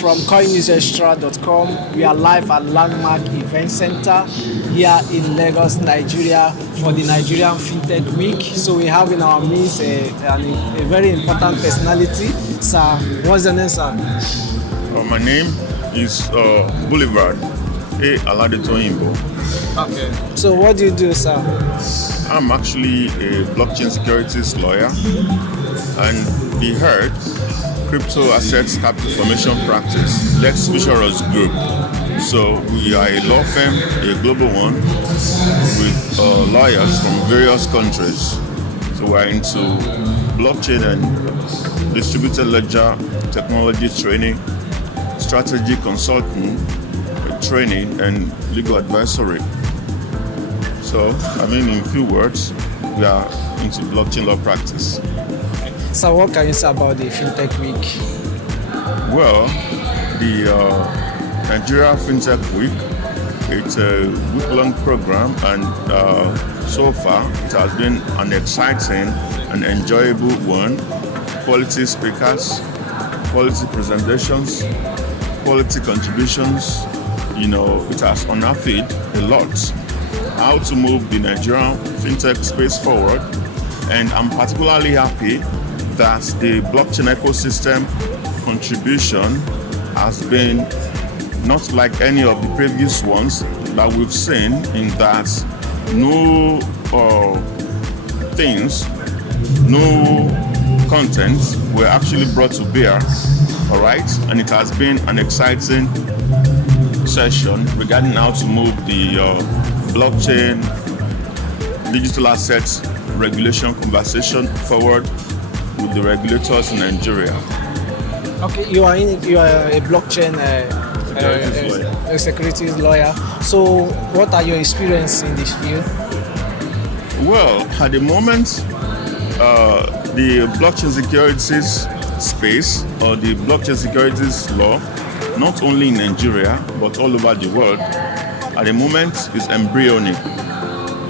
from CoinNewsExtra.com. We are live at Landmark Event Center here in Lagos, Nigeria for the Nigerian FinTech Week. So we have in our midst a very important personality. Sir, what's your name, sir? My name is Boulevard, Aladetoyinbo. Okay. So what do you do, sir? I'm actually a blockchain securities lawyer, and the HERD, Crypto Assets Capital Formation Practice, Lex Fisher's Group. So we are a law firm, a global one, with lawyers from various countries. So we're into blockchain and distributed ledger technology training, strategy consulting, training, and legal advisory. So, in few words, we are into blockchain law practice. So what can you say about the FinTech Week? Well, the Nigeria FinTech Week, it's a week-long program, and so far it has been an exciting and enjoyable one. Quality speakers, quality presentations, quality contributions. It has unearthed a lot how to move the Nigerian FinTech space forward, and I'm particularly happy that the blockchain ecosystem contribution has been not like any of the previous ones that we've seen, in that no content were actually brought to bear, all right? And it has been an exciting session regarding how to move the blockchain digital assets regulation conversation forward with the regulators in Nigeria. Okay, you are a blockchain securities lawyer. So, what are your experiences in this field? Well, at the moment, the blockchain securities space, or the blockchain securities law, not only in Nigeria but all over the world, at the moment is embryonic.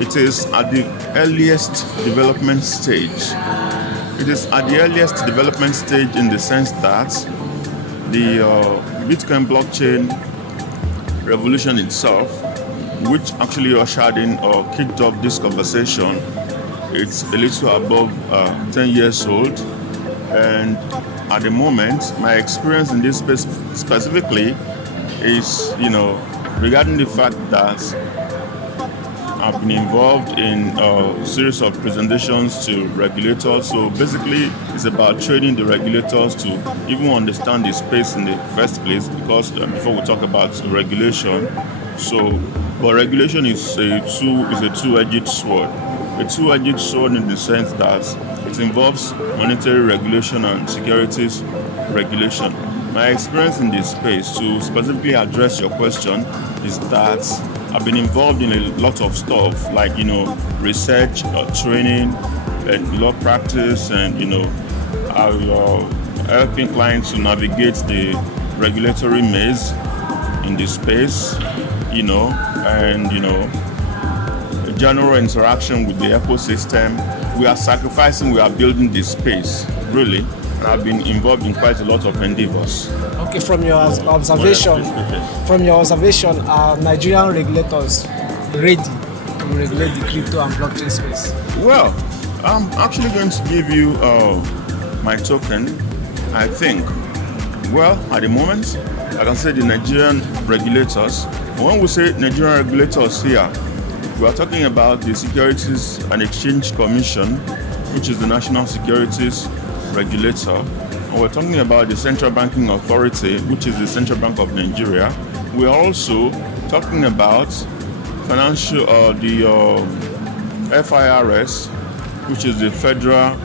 It is at the earliest development stage. It is at the earliest development stage in the sense that the Bitcoin blockchain revolution itself, which actually ushered in or kicked off this conversation, it's a little above 10 years old. And at the moment, my experience in this space specifically is, regarding the fact that I've been involved in a series of presentations to regulators. So basically, it's about training the regulators to even understand the space in the first place, because before we talk about regulation, but regulation is a two-edged sword. A two-edged sword in the sense that it involves monetary regulation and securities regulation. My experience in this space, to specifically address your question, is that I've been involved in a lot of stuff like, research, training, and law practice, and, helping clients to navigate the regulatory maze in this space, general interaction with the ecosystem. We are sacrificing, we are building this space, really. And I've been involved in quite a lot of endeavors. Okay, from your observation, are Nigerian regulators ready to regulate the crypto and blockchain space? Well, I'm actually going to give you my token. I think, at the moment, I can say the Nigerian regulators. When we say Nigerian regulators here, we are talking about the Securities and Exchange Commission, which is the national securities regulator. And we're talking about the Central Banking Authority, which is the Central Bank of Nigeria. We are also talking about the FIRS, which is the Federal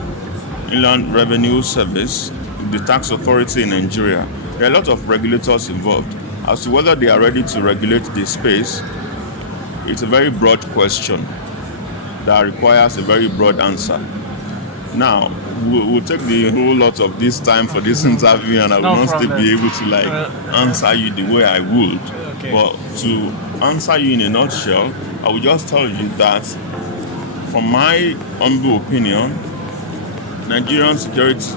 Inland Revenue Service, the tax authority in Nigeria. There are a lot of regulators involved. As to whether they are ready to regulate this space, it's a very broad question that requires a very broad answer. Now, we'll take the whole lot of this time for this interview, and I will not still be able to answer you the way I would. Okay. But to answer you in a nutshell, I will just tell you that, from my humble opinion, Nigerian regulators,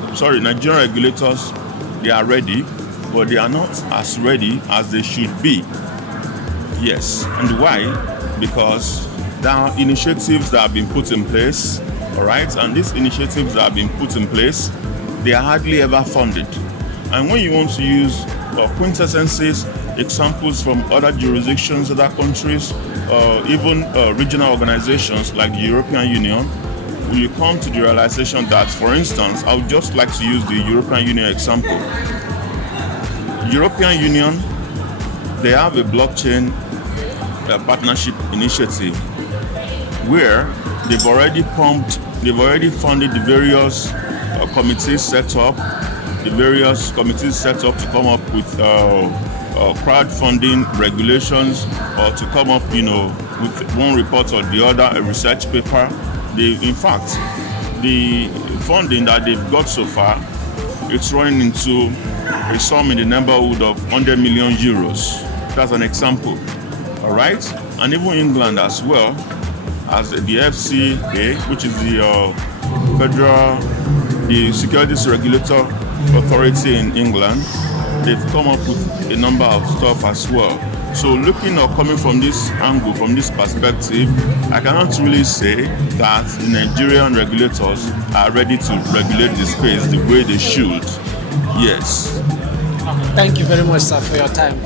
they are ready. but they are not as ready as they should be. Yes, and why? Because there are initiatives that have been put in place, all right? And these initiatives that have been put in place, they are hardly ever funded. And when you want to use quintessences, examples from other jurisdictions, other countries, even regional organizations like the European Union, you come to the realization that, for instance, I would just like to use the European Union example. European Union, they have a blockchain partnership initiative where they've already funded the various committees set up to come up with crowdfunding regulations, or to come up, with one report or the other, a research paper. In fact, the funding that they've got so far, it's running into a sum in the neighborhood of 100 million euros. That's an example. All right? And even England as well, as the FCA, which is the Securities Regulator Authority in England, they've come up with a number of stuff as well. So looking or coming from this angle, from this perspective, I cannot really say that the Nigerian regulators are ready to regulate the space the way they should. Yes. Thank you very much, sir, for your time.